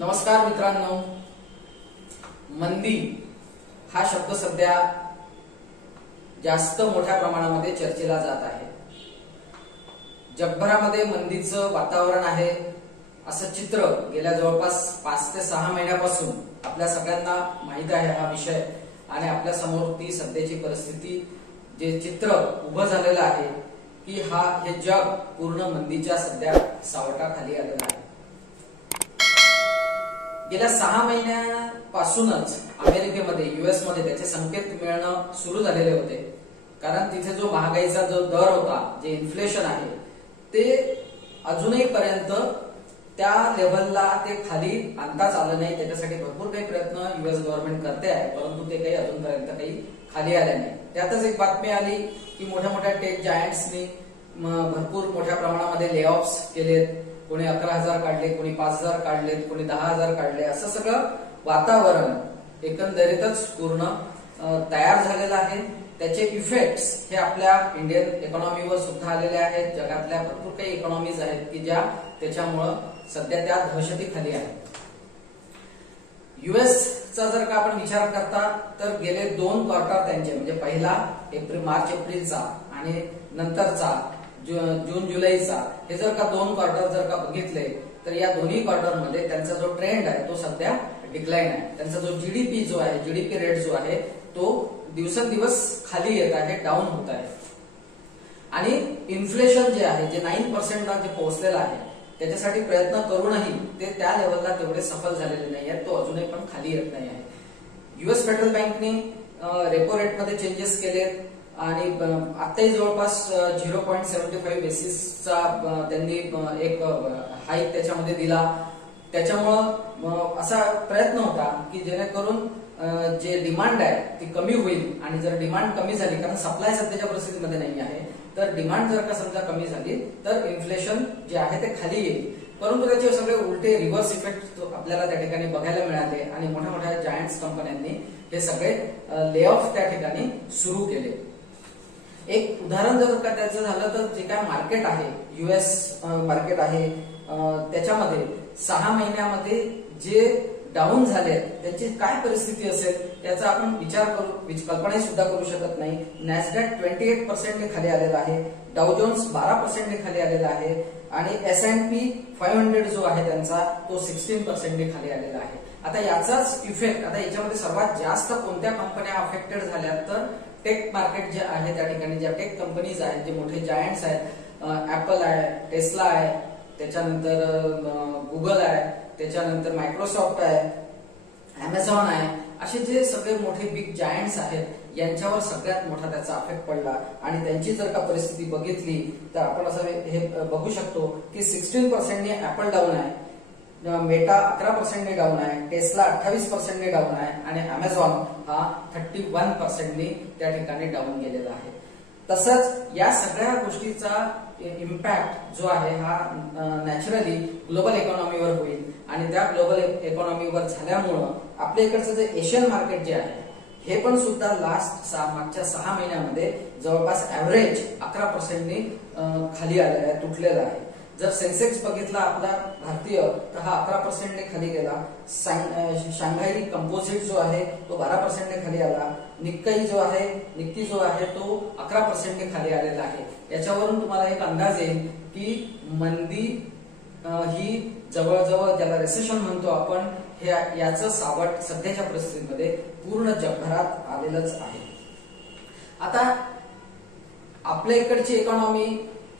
नमस्कार मित्रांनो, मंदी हा शब्द सध्या जास्त मोठ्या प्रमाणामध्ये चर्चेला जात आहे। जगभरामध्ये मंदीचं वातावरण आहे असं चित्र गेल्या जवळपास 5 ते 6 महिन्यापासून आपल्या सगळ्यांना माहित आहे हा विषय। आणि आपल्या समोर ती सध्याची परिस्थिती जे चित्र उभं झालेलं आहे की हे जग पूर्ण मंदीच्या सध्या सावटाखाली आलेलं आहे। गेल्या 6 महिन्यापासूनच अमेरिकेमध्ये US मध्ये त्याचे संकेत मिळणं सुरू झालेले होते, कारण तिथे जो महागाईचा जो दर होता, जे इन्फ्लेशन आहे ते अजूनही पर्यंत त्या लेव्हलला ते खाली आणताच आलं नाही। त्याच्यासाठी भरपूर काही प्रयत्न US गव्हर्नमेंट करते आहे, परंतु ते काही अजूनपर्यंत काही खाली आले नाही। त्यातच एक बातमी आली की मोठ्या मोठ्या टेक जायंट्सनी भरपूर मोठ्या प्रमाणामध्ये ले ऑफ्स केलेत। कोणी 11,000 काढले, कोणी 5,000 काढलेत, कोणी 10,000 काढले। असं सगळं वातावरण एकंदरीतच पूर्ण तयार झालेलं आहे। त्याचे इफेक्ट्स हे आपल्या इंडियन इकॉनॉमीवर सुद्धा आलेले आहेत। जगातल्या भरपूर काही इकॉनॉमीज आहेत की ज्या त्याच्यामुळे सध्या त्या दहशतीखाली आहेत। USचा जर का आपण विचार करता तर गेले 2 क्वार्टर त्यांचे, म्हणजे पहिला मार्च एप्रिलचा आणि नंतरचा जून जुलैचा, हे जर का 2 क्वार्टर जर का बघितले तर या दोन्ही क्वार्टर मध्ये त्यांचा जो ट्रेंड आहे तो सध्या डिक्लाइन आहे। त्यांचा जो जीडीपी जो आहे, जीडीपी रेट जो आहे तो दिवसेंदिवस खाली येत आहे, डाऊन होत आहे। आणि इन्फ्लेशन जे आहे, जे 9% ला जे पोहोचलेलं आहे, त्याच्यासाठी प्रयत्न करूनही ते त्या लेवलला तेवढे सफल झालेले नाही आहेत, तो अजूनही पण खाली येत नाही आहे। US फेडरल बँकने रेपो रेट मध्ये चेंजेस केलेत आणि आताही जवळपास 0.75 बेसिसचा त्यांनी एक हाईक त्याच्यामध्ये दिला। त्याच्यामुळं असा प्रयत्न होता की जेणेकरून जे डिमांड आहे ती कमी होईल, आणि जर डिमांड कमी झाली, कारण सप्लाय सध्याच्या परिस्थितीमध्ये नाही आहे, तर डिमांड जर का समजा कमी झाली तर इन्फ्लेशन जे आहे ते खाली येईल। परंतु त्याचे सगळे उलटे रिव्हर्स इफेक्ट आपल्याला त्या ठिकाणी बघायला मिळाले आणि मोठ्या मोठ्या जायंट्स कंपन्यांनी हे सगळे ले ऑफ त्या ठिकाणी सुरू केले। एक उदाहरण जर का त्याचं झालं तर जे काय मार्केट आहे, US मार्केट आहे, त्याच्यामध्ये 6 महिन्यामध्ये जे डाऊन झाले त्याची काय परिस्थिती असेल याचा आपण विचार करू, कल्पना सुद्धा करू शकत नाही। नॅस्डॅक 28% ने खाली आलेला आहे, डाउ जोन्स 12% ने खाली आलेला आहे, आणि S&P 500 जो आहे त्यांचा तो 16% ने खाली आलेला आहे। आता याचाच इफेक्ट, आता याच्यामध्ये सर्वात जास्त कोणत्या कंपन्या अफेक्टेड झाल्या तर टेक मार्केट जे आहे त्या ठिकाणी ज्या टेक कंपनीज आहेत, जे मोठे जायंट्स आहेत, ऍपल आहे, टेस्ला आहे, त्याच्यानंतर गुगल आहे, त्याच्यानंतर मायक्रोसॉफ्ट आहे, अमेझॉन आहे, असे जे सगळे मोठे बिग जायंट्स आहेत यांच्यावर सगळ्यात मोठा त्याचा इफेक्ट पडला। आणि त्यांची जर का परिस्थिती बघितली तर आपण असं हे बघू शकतो की 16% ने ऍपल डाऊन आहे, मेटा 11% ने डाऊन आहे, टेस्ला 28% ने डाऊन आहे, आणि अमेझॉन हा 31% ने त्या ठिकाणी डाऊन गेलेला आहे। तसंच या सगळ्या गोष्टीचा इम्पॅक्ट जो आहे हा नॅचरली ग्लोबल इकॉनॉमीवर होईल, आणि त्या ग्लोबल इकॉनॉमीवर झाल्यामुळं आपल्या इकडचं जे एशियन मार्केट जे आहे हे पण सुद्धा मागच्या 6 महिन्यामध्ये जवळपास ऍव्हरेज 11% ने खाली आलेला आहे, तुटलेला आहे। जर सेन्सेक्स बघितला आपला भारतीय तर हा 11% ने खाली गेला। शांघाई कंपोजिट जो आहे तो 12% ने खाली आला। निक्की जो आहे तो 11% ने खाली आलेला आहे। याच्यावरून तुम्हाला एक अंदाज येईल की मंदी ही जवळजवळ, ज्याला रिसेशन म्हणतो आपण, याचं सावट सध्याच्या परिस्थितीमध्ये पूर्ण जगभरात आलेलंच आहे। आता आपल्या इकडची इकॉनॉमी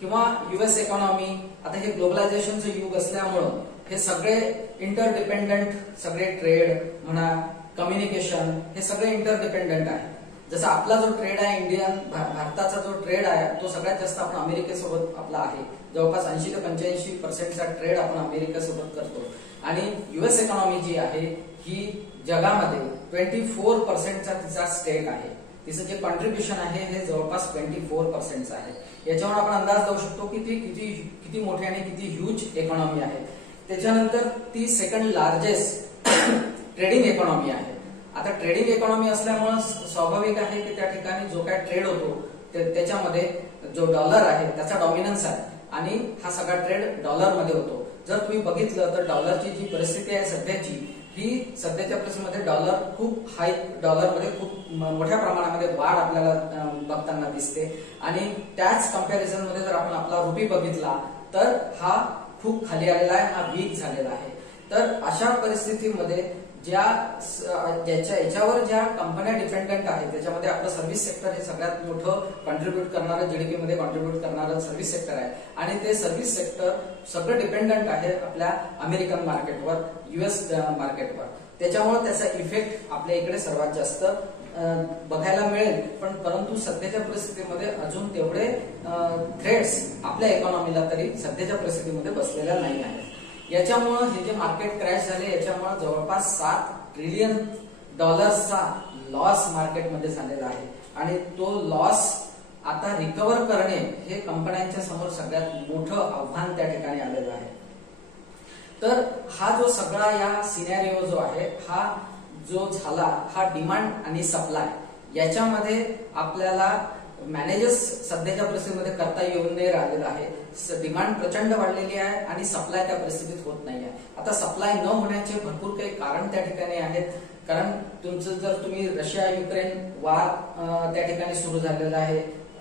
किंवा US इकॉनॉमी, आता हे ग्लोबलायझेशनचं युग असल्यामुळं हे सगळे इंटरडिपेंडंट, सगळे ट्रेड म्हणा, कम्युनिकेशन, हे सगळे इंटरडिपेंडंट आहे। जसं आपला जो ट्रेड आहे, भारताचा जो ट्रेड आहे तो सगळ्यात जास्त आपण अमेरिकेसोबत आपला आहे, जवळपास 80 ते 85% ट्रेड आपण अमेरिकेसोबत करतो। आणि US इकॉनॉमी जी आहे ही जगामध्ये 24% तिचा स्टेक आहे, तिचं जे कॉन्ट्रीब्युशन आहे हे जवळपास 24% आहे। याच्यावर आपण अंदाज लावू शकतो की ती किती मोठी आणि किती ह्यूज इकॉनॉमी आहे। त्याच्यानंतर ती सेकंड लार्जेस्ट ट्रेडिंग इकॉनॉमी आहे। आता ट्रेडिंग इकॉनॉमी असल्यामुळे स्वाभाविक आहे की त्या ठिकाणी जो काय ट्रेड होतो त्याच्यामध्ये जो डॉलर आहे त्याचा डॉमिनन्स आहे, आणि हा सगळा ट्रेड डॉलर मध्ये होतो। जर तुम्ही बघितलं तर डॉलरची जी परिस्थिती आहे सध्याची, ही सध्याच्या परिस्थितीमध्ये डॉलर खूप हाय, डॉलरमध्ये खूप मोठ्या प्रमाणामध्ये वाढ आपल्याला बघताना दिसते. आणि त्याच कंपॅरिझन मध्ये जर आपण आपला रुपी बघितला तर हा खूप खाली आलेला आहे, हा वीक झालेला आहे. तर अशा परिस्थितीमध्ये याच्यावर ज्या कंपन्या डिपेंडंट आहेत त्याच्यामध्ये आपलं सर्व्हिस सेक्टर हे सगळ्यात मोठं कॉन्ट्रीब्युट करणारं, जीडीपी मध्ये कॉन्ट्रीब्युट करणारं सर्व्हिस सेक्टर आहे. आणि ते सर्व्हिस सेक्टर सगळं डिपेंडंट आहे आपल्या अमेरिकन मार्केटवर, US मार्केटवर. त्याच्यामुळे त्याचा इफेक्ट आपल्या इकडे सर्वात जास्त बघायला मिळेल. परंतु सध्याच्या परिस्थितीमध्ये अजून तेवढे थ्रेट्स आपल्या इकॉनॉमीला तरी सध्याच्या परिस्थितीमध्ये बसलेल्या नाही आहेत. याच्यामुळे हे जे मार्केट क्रॅश झाले याच्यामुळे जवळपास $7 ट्रिलियन लॉस मार्केटमध्ये झालेला आहे. आणि तो लॉस आता रिकव्हर करणे हे कंपन्यांच्या समोर सगळ्यात मोठं आव्हान त्या ठिकाणी आलेलं आहे. तर हा जो सगळा या सिनॅरिओ जो आहे, हा जो झाला, हा डिमांड आणि सप्लाय याच्यामध्ये आपल्याला मॅनेजर्स सध्याच्या परिस्थितीमध्ये करता येऊन नाही राहिलेला आहे. डिमांड प्रचंड वाढलेली आहे आणि सप्लाय त्या परिस्थितीत होत नाही आहे. आता सप्लाय न होण्याचे भरपूर काही कारण त्या ठिकाणी आहेत. कारण जर तुम्ही रशिया युक्रेन वार त्या ठिकाणी सुरू झालेला आहे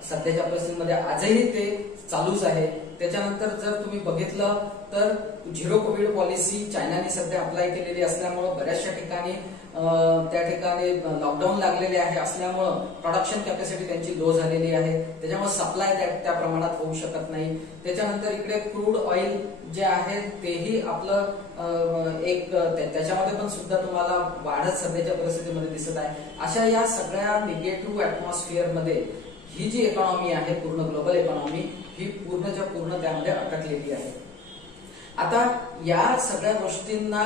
सध्याच्या परिस्थितीमध्ये, आजही ते चालूच आहे. त्याच्यानंतर जर तुम्ही बघितलं तर झिरो कोविड पॉलिसी चायनाने सध्या अप्लाय केलेली असल्यामुळे बऱ्याचशा ठिकाणी त्या ठिकाणी लॉकडाऊन लागलेले आहे असल्यामुळं प्रोडक्शन कॅपॅसिटी त्यांची लो झालेली आहे. त्याच्यामुळे सप्लाय त्या प्रमाणात होऊ शकत नाही. त्याच्यानंतर इकडे क्रूड ऑइल जे आहे तेही आपलं एक त्याच्यामध्ये पण सुद्धा तुम्हाला वाढत सध्याच्या परिस्थितीमध्ये दिसत आहे. अशा या सगळ्या निगेटिव्ह ऍटमॉस्फिअर मध्ये ही जी इकॉनॉमी आहे, पूर्ण ग्लोबल इकॉनॉमी, ही पूर्णच्या पूर्ण त्यामध्ये अटकलेली आहे. आता या सगळ्या गोष्टींना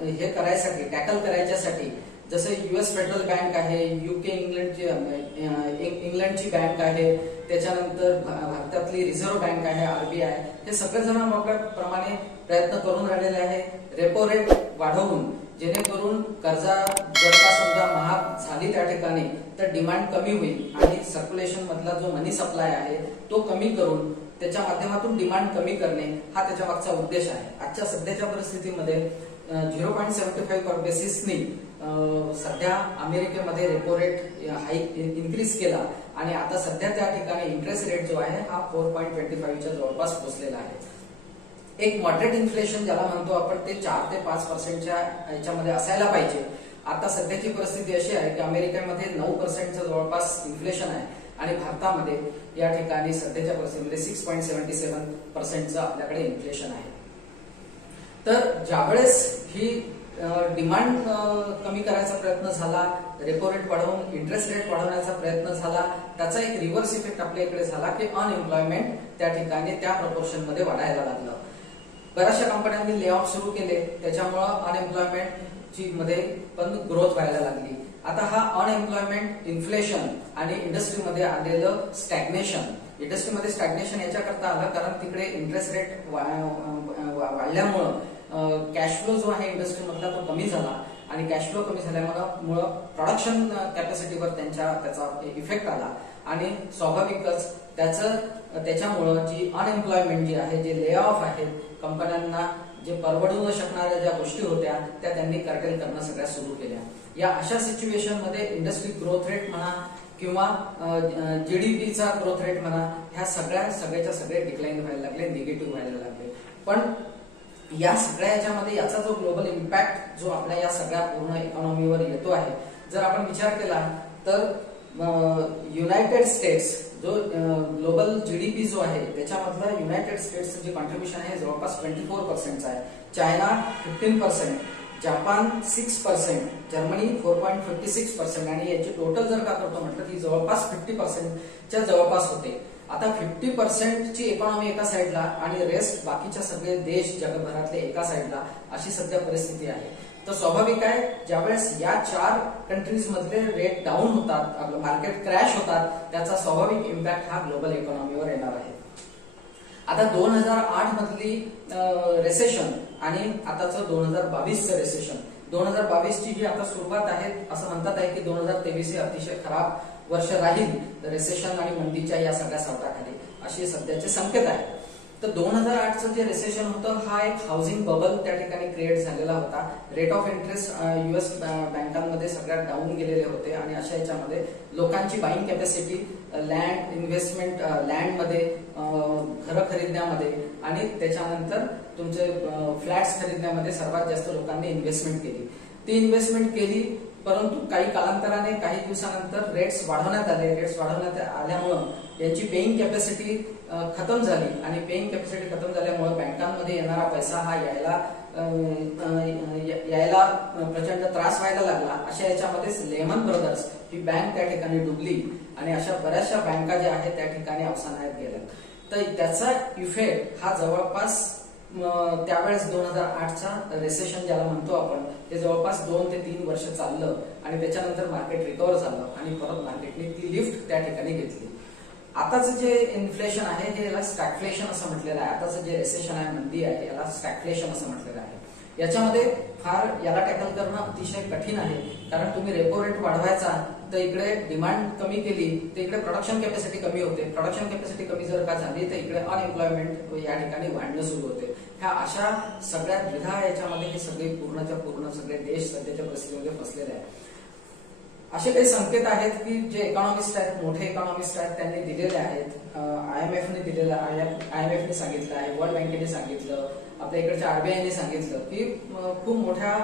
हे करायसाठी, टॅकल करायच्यासाठी जसं US फेडरल बँक आहे, UK इंग्लंडची बँक आहे, त्याच्यानंतर भारतातली रिझर्व्ह बँक आहे RBI, हे सगळेजण प्रमाणे प्रयत्न करून राहिलेले आहे. रेपो रेट वाढवून, जेणेकरून कर्जा जर का समजा महाग झाली त्या ठिकाणी तर डिमांड कमी होईल आणि सर्क्युलेशन मधला जो मनी सप्लाय आहे तो कमी करून त्याच्या माध्यमातून डिमांड कमी करणे हा त्याच्या मागचा उद्देश आहे. आजच्या सध्याच्या परिस्थितीमध्ये 0.75 बेसिसनी सध्या अमेरिकेमध्ये रेपो रेट हाईक इन्क्रीज केला आणि आता सध्या त्या ठिकाणी इंटरेस्ट रेट जो आहे हा 4.25च्या जवळपास पोहोचलेला आहे. एक मॉडरेट इन्फ्लेशन ज्याला म्हणतो आपण, ते 4 ते 5%च्या याच्यामध्ये असायला पाहिजे. आता सध्याची परिस्थिती अशी आहे की अमेरिकेमध्ये 9%चं जवळपास इन्फ्लेशन आहे आणि भारतामध्ये या ठिकाणी सध्याच्या परिस्थितीमध्ये 6.77%चं आपल्याकडे इन्फ्लेशन आहे. तर ज्यावेळेस ही डिमांड कमी करायचा प्रयत्न झाला, रेपो रेट वाढवून इंटरेस्ट रेट वाढवण्याचा प्रयत्न झाला, त्याचा एक रिव्हर्स इफेक्ट आपल्या इकडे झाला की अनएम्प्लॉयमेंट त्या ठिकाणी त्या प्रपोर्शन मध्ये वाढायला लागलं. बऱ्याचशा कंपन्यांनी ले ऑफ सुरू केले, त्याच्यामुळं अनएम्प्लॉयमेंटची मध्ये पण ग्रोथ व्हायला लागली. आता हा अनएम्प्लॉयमेंट, इन्फ्लेशन आणि इंडस्ट्रीमध्ये आलेलं स्टॅग्नेशन, इंडस्ट्रीमध्ये स्टॅग्नेशन याच्याकरता आलं कारण तिकडे इंटरेस्ट रेट वाढल्यामुळं कॅश फ्लो जो आहे इंडस्ट्री मधला तो कमी झाला आणि कॅश फ्लो कमी झाल्यामुळे प्रोडक्शन कॅपॅसिटीवर त्याचा इफेक्ट आला आणि स्वाभाविकच त्याच्यामुळं जी अनएम्प्लॉयमेंट जी आहे, जे ले ऑफ आहेत, कंपन्यांना जे परवडू न शकणाऱ्या ज्या गोष्टी होत्या त्या त्यांनी कर्टेल करणं सगळ्या सुरू केल्या. या अशा सिच्युएशन मध्ये इंडस्ट्री ग्रोथ रेट म्हणा किंवा जीडीपीचा ग्रोथ रेट म्हणा, ह्या सगळ्याच्या सगळे डिक्लाइन व्हायला लागले, निगेटिव्ह व्हायला लागले. पण या सगळ्या याच्यामध्ये याचा जो ग्लोबल इम्पॅक्ट जो आपल्या या सगळ्या पूर्ण इकॉनॉमीवर येतो आहे, जर आपण विचार केला तर युनायटेड स्टेट्स जो ग्लोबल जीडीपी जो आहे त्याच्यामधलं युनायटेड स्टेट्सचं जे कॉन्ट्रीब्युशन आहे जवळपास 24%चं आहे. चायना 15%, जपान 6%, जर्मनी 4.56% आणि याची टोटल जर का करतो म्हटलं ती जवळपास 50%च्या जवळपास होते. आता 50%ची इकॉनॉमी एका साईडला आणि रेस्ट बाकीच्या सगळे देश जगभरातले एका साईडला, अशी सध्या परिस्थिती आहे. तर स्वाभाविक आहे ज्यावेळेस या 4 कंट्रीज मधले रेट डाऊन होतात, आपलं मार्केट क्रॅश होतात, त्याचा स्वाभाविक इम्पॅक्ट हा ग्लोबल इकॉनॉमीवर येणार आहे. आता 2008 मधली रेसेशन आणि आताचं 2022चं रेसेशन, 2022ची जी आता सुरुवात आहे, असं म्हणतात आहे की 2023 हे अतिशय खराब वर्ष राहील रेसेशन आणि मंदीच्या या सगळ्या सावटाखाली, असे सध्याचे संकेत आहेत. तर 2008चं जे रिसेशन होतं हा एक हाऊसिंग बबल त्या ठिकाणी क्रिएट झालेला होता. रेट ऑफ इंटरेस्ट US बँकांमध्ये सगळ्यात डाऊन गेलेले होते आणि अशा याच्यामध्ये लोकांची बाईंग कॅपॅसिटी लँड इन्व्हेस्टमेंट, लँडमध्ये, घरं खरीदण्यामध्ये आणि त्याच्यानंतर तुमचे फ्लॅट्स खरीदण्यामध्ये सर्वात जास्त लोकांनी इन्व्हेस्टमेंट केली. ती इन्व्हेस्टमेंट केली, परंतु काही कालांतराने, काही दिवसानंतर रेट्स वाढवण्यात आले. रेट्स वाढवण्यात आल्यामुळं यांची पेईंग कॅपॅसिटी खतम झाली आणि पेईंग कॅपॅसिटी खतम झाल्यामुळे बँकांमध्ये येणारा पैसा हा यायला प्रचंड त्रास व्हायला लागला. अशा याच्यामध्येच लेमन ब्रदर्स ही बँक त्या ठिकाणी डुबली आणि अशा बऱ्याचशा बँका ज्या आहेत त्या ठिकाणी अवसानात गेल्या. तर त्याचा इफेक्ट हा जवळपास त्यावेळेस 2008चा रिसेशन ज्याला म्हणतो आपण, ते जवळपास 2 ते 3 वर्ष चाललं आणि त्याच्यानंतर मार्केट रिकव्हर झालं आणि परत मार्केटने ती लिफ्ट त्या ठिकाणी घेतली. आताचं जे इन्फ्लेशन आहे हे याला स्टॅगफ्लेशन असं म्हटलेलं आहे. आताचं जे रिसेशन आहे, मंदी आहे, याला स्टॅगफ्लेशन असं म्हटलेलं आहे. याच्यामध्ये फार याला टॅकल करणं अतिशय कठीण आहे, कारण तुम्ही रेपो रेट वाढवायचा तर इकडे डिमांड कमी केली तर इकडे प्रोडक्शन कॅपॅसिटी कमी होते. प्रोडक्शन कॅपॅसिटी कमी जर का झाली तर इकडे अनएम्प्लॉयमेंट या ठिकाणी वाढणं सुरू होते. ह्या अशा सगळ्या द्विधा याच्यामध्ये हे सगळे पूर्णच्या पूर्ण सगळे देश सध्याच्या परिस्थितीमध्ये फसलेले आहेत. असे काही संकेत आहेत की जे इकॉनॉमिस्ट आहेत, मोठे इकॉनॉमिस्ट आहेत, त्यांनी दिलेले आहेत. IMFने सांगितलं आहे, वर्ल्ड बँकेने सांगितलं, आपल्या इकडच्या RBIने सांगितलं की खूप मोठ्या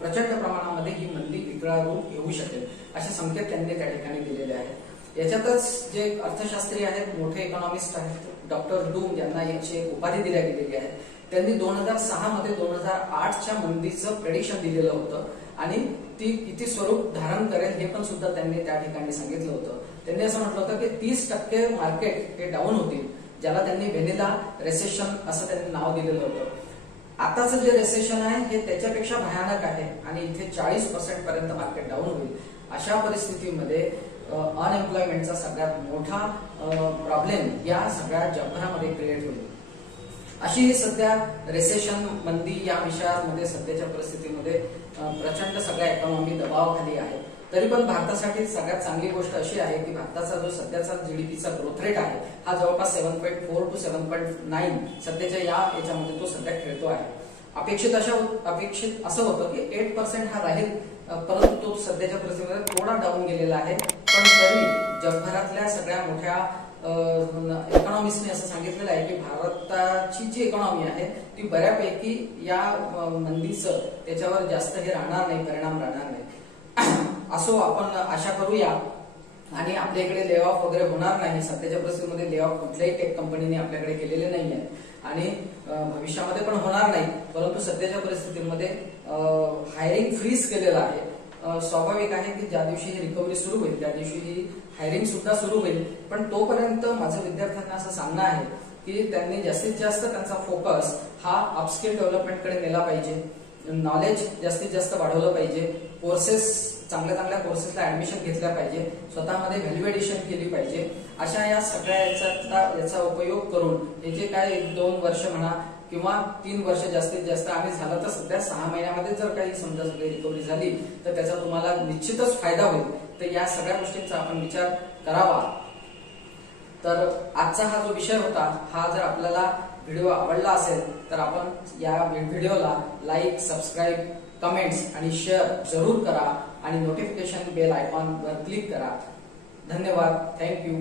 प्रचंड प्रमाणामध्ये ही मंदी विकराळ रूप येऊ शकेल. असे संकेत त्यांनी त्या ठिकाणी दिलेले आहेत. याच्यातच जे अर्थशास्त्री आहेत, मोठे इकॉनॉमिस्ट आहेत, डॉक्टर डूम यांना याची एक उपाधी दिल्या गेलेली आहे. त्यांनी 2006 मध्ये 2008च्या मंदीचं प्रेडिक्शन दिलेलं होतं आणि ती किती स्वरूप धारण करेल हे पण सुद्धा त्यांनी त्या ठिकाणी सांगितलं होतं. त्यांनी असं म्हटलं होतं की 30% मार्केट हे डाऊन होतील, ज्याला त्यांनी व्हेनिला रिसेशन असं त्यांनी नाव दिलेलं होतं. आताचं जे रिसेशन आहे हे त्याच्यापेक्षा भयानक आहे आणि इथे 40% पर्यंत मार्केट डाऊन होईल. अशा परिस्थितीमध्ये अनएम्प्लॉयमेंटचा सगळ्यात मोठा प्रॉब्लेम या सगळ्या जगभरामध्ये क्रिएट होईल. अशी ही सध्या रिसेशन, मंदी या विषयामध्ये सध्याच्या परिस्थितीमध्ये प्रचंड सगळ्या इकॉनॉमी दबावाखाली आहे. तरी पण भारतासाठी सगळ्यात चांगली गोष्ट अशी आहे की भारताचा जो सध्याचा GDPचा ग्रोथ रेट आहे हा जवळपास 7.4 to 7.9 सध्याच्या याच्यामध्ये तो सध्या खेळतो आहे. अपेक्षित असं होतं की 8% हा राहील, परंतु तो सध्याच्या परिस्थितीमध्ये थोडा डाऊन गेलेला आहे. पण तरी जगभरातल्या सगळ्या मोठ्या इकॉनॉमिस्टने असं सांगितलेलं आहे की भारताची जी इकॉनॉमी आहे ती बऱ्यापैकी या मंदीचं त्याच्यावर जास्त हे राहणार नाही, परिणाम राहणार नाही. असो, आपण आशा करूया आणि आपल्या इकडे ले ऑफ वगैरे होणार नाही. सध्याच्या परिस्थितीमध्ये ले ऑफ कुठल्याही टेक कंपनीने आपल्याकडे केलेले नाही आहे आणि भविष्यामध्ये पण होणार नाही. परंतु सध्याच्या परिस्थितीमध्ये हायरिंग फ्रीज केलेलं आहे. स्वाभाविक आहे की ज्या दिवशी ही रिकव्हरी सुरू होईल त्या दिवशी ही हायरिंग सुद्धा सुरू होईल. पण तोपर्यंत माझं विद्यार्थ्यांना असं सांगणं आहे की त्यांनी जास्तीत जास्त त्यांचा फोकस हा अपस्किल डेव्हलपमेंटकडे नेला पाहिजे. नॉलेज जास्तीत जास्त वाढवलं पाहिजे. कोर्सेस, चांगल्या चांगल्या कोर्सेसला ऍडमिशन घेतल्या पाहिजे. स्वतःमध्ये व्हॅल्यू एडिशन केली पाहिजे. अशा या सगळ्या याचा उपयोग करून हे जे काय 1-2 वर्ष म्हणा किंवा 3 वर्ष जास्तीत जास्त आणि झालं तर सध्या 6 महिन्यामध्ये जर काही समजा सगळी रिकव्हरी झाली तर त्याचा तुम्हाला निश्चितच फायदा होईल. तर या सगळ्या गोष्टींचा आपण विचार करावा. तर आजचा हा जो विषय होता हा जर आपल्याला व्हिडिओ आवडला असेल तर आपण या व्हिडिओला लाईक, सबस्क्राईब, कमेंट्स आणि शेअर जरूर करा आणि नोटिफिकेशन बेल आयकॉन वर क्लिक करा. धन्यवाद. थँक्यू.